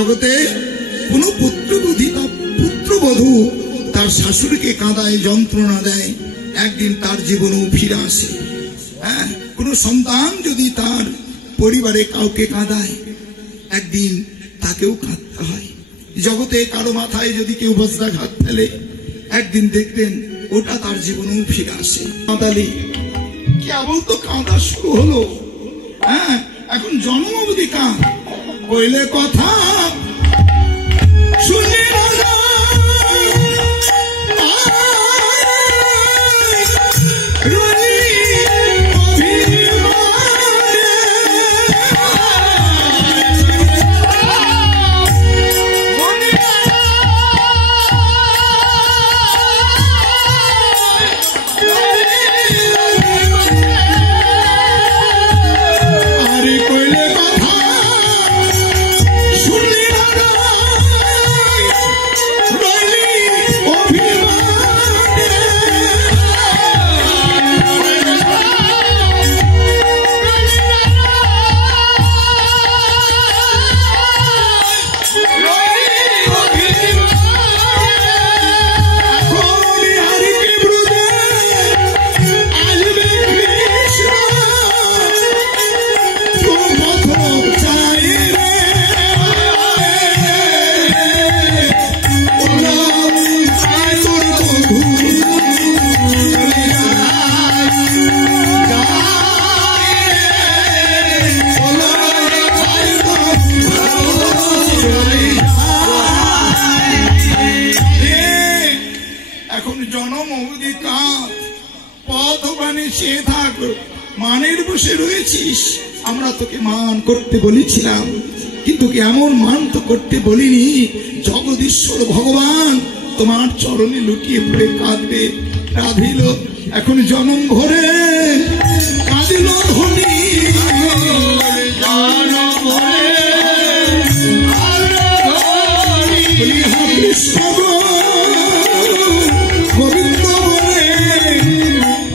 জগতে কোন পুত্রবধূ তার শাশুড়িকে কাঁদায়, যন্ত্রণা দেয়, একদিন তার জীবনেও ফিরে আসে। হ্যাঁ, কোন সন্তান যদি তার পরিবারে কাউকে কাঁদায়, একদিন তাকেও কাঁদতে হয়। জগতে কারো মাথায় যদি কেউ বজ্রাঘাত ফেলে, একদিন দেখবেন ওটা তার জীবনেও ফিরে আসে। কাঁদালি কেবল তো কাঁদা শুরু হলো। হ্যাঁ, এখন জন্ম অবধি কাঁদ। কইলে কথা শুনলে মানের বসে রয়েছিস। আমরা তোকে মান করতে বলেছিলাম, কিন্তু এমন মান তো করতে বলিনি। জগদীশ্বর ভগবান তোমার চরণে লুটিয়ে পড়ে কাঁদবে। কাঁদিল এখন জনম ভরে, কাঁদিল ধনী কৃষ্ণ গোবিন্দ বলে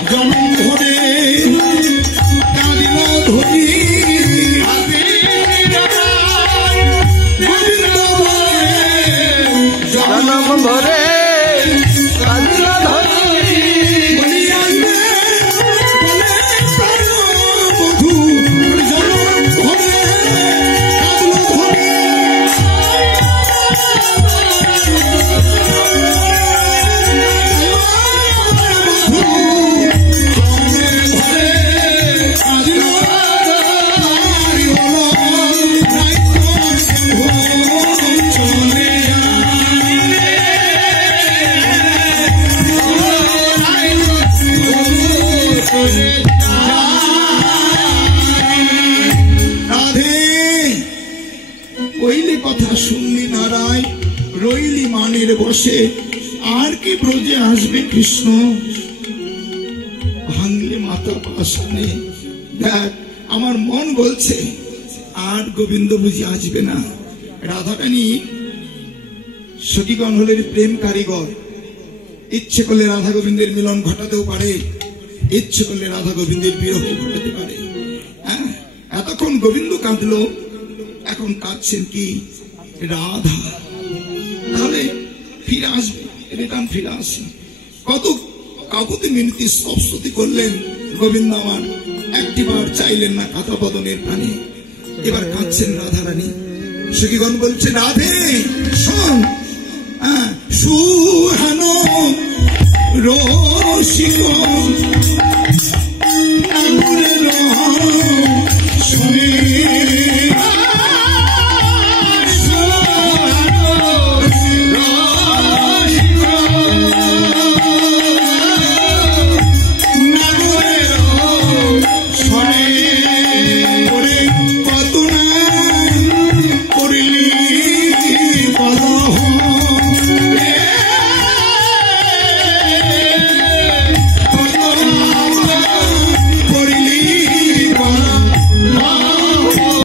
জনম ভরে কাঁদিল ধনী গোবিন্দ বলে জনম ভরে কাঁদিল ধনী শুনলি নারায়, রইলি মানের বসে, আর কি ব্রজে আসবে কৃষ্ণ। ভাঙলে মাতা পাশানে। দেখ আমার মন বলছে আর গোবিন্দ বুঝি আসবে না। রাধারানী সখীগণ হলেন প্রেম কারিগর। ইচ্ছে করলে রাধা গোবিন্দের মিলন ঘটাতেও পারে, ইচ্ছে করলে রাধা গোবিন্দের বিরহ ঘটাতে পারে। হ্যাঁ, এতক্ষণ গোবিন্দ কাঁদলো, এখন কাঁদছেন কি রাধা। তাহলে ফিরে আসবে, রিটার্ন ফিরে আসে। কত কাকুতি মিনতি সব স্তুতি করলেন, গোবিন্দ আমার একটিবার চাইলেন না কাঁথা বদনের প্রাণে। এবার কাঁদছেন রাধারানী। সখীগণ বলছে রাধে শোন, সুহান রসিক শোনে